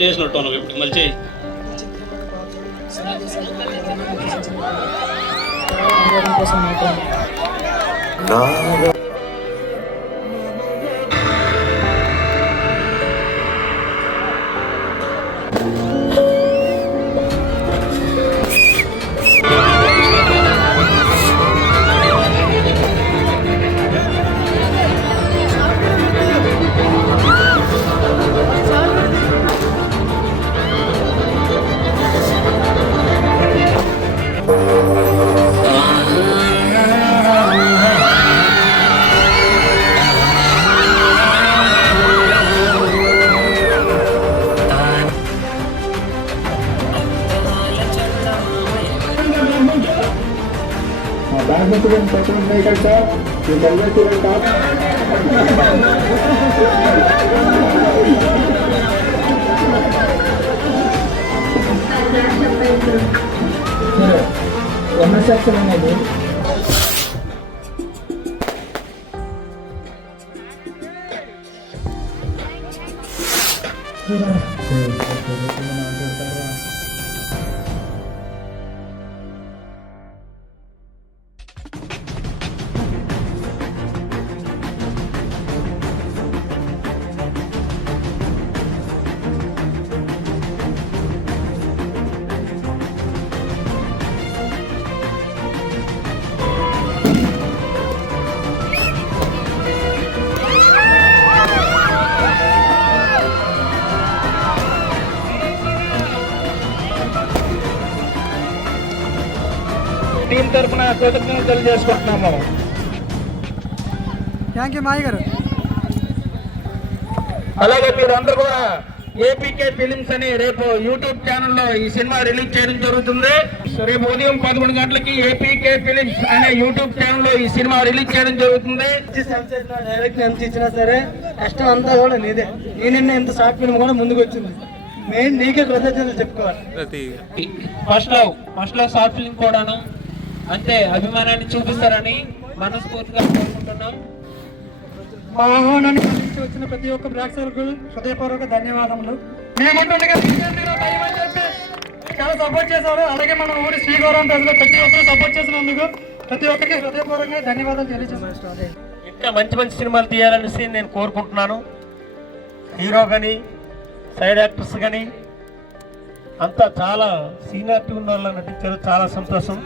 చేసినట్టు నువ్వు ఇప్పుడు మళ్ళీ చేయి. సెక్షన్ అనేది టీం తరఫున కృతజ్ఞతలు తెలియజేసుకుంటున్నాము. థ్యాంక్ యూ మాయ గారు. అలాగే మీరందరూ కూడా ఏపీకే ఫిలిమ్స్ అని రేపు యూట్యూబ్ ఛానల్లో ఈ సినిమా రిలీజ్ చేయడం జరుగుతుంది. రేపు ఉదయం 11 గంటలకి ఏపీకే ఫిలిమ్స్ అనే యూట్యూబ్ ఛానల్లో ఈ సినిమా రిలీజ్ చేయడం జరుగుతుంది. డైరెక్ట్ ఎంత ఇచ్చినా సరే కష్టం అంతా కూడా నీదే. నేను ఎంత షార్ట్ ఫిల్మ్ కూడా ముందుకు వచ్చింది. మెయిన్ నీకే కృతజ్ఞతలు చెప్పుకోవాలి. ఫస్ట్ లవ్ షార్ట్ ఫిల్మ్ కూడాను అంతే అభిమానాన్ని చూపిస్తారని మనస్ఫూర్తిగా కోరుకుంటున్నాం. మా ఆహ్వానాన్ని అందించి వచ్చిన ప్రతి ఒక్క ప్రేక్షకులకు హృదయపూర్వక ధన్యవాదములు. మేముంటుండగా చాలా సపోర్ట్ చేశారు. అలాగే మన ఊరి శ్రీగౌరవం ప్రజలు ప్రతి ఒక్కరు సపోర్ట్ చేసినందుకు ప్రతి ఒక్కరికి హృదయపూర్వకంగా ధన్యవాదాలు తెలియజేస్తున్నాను. ఇంకా మంచి మంచి సినిమాలు తీయాలనేసి నేను కోరుకుంటున్నాను. హీరో కానీ సైడ్ యాక్టర్స్ కానీ అంతా చాలా సీనియారిటీ ఉన్న వాళ్ళు నటించారు. చాలా సంతోషం.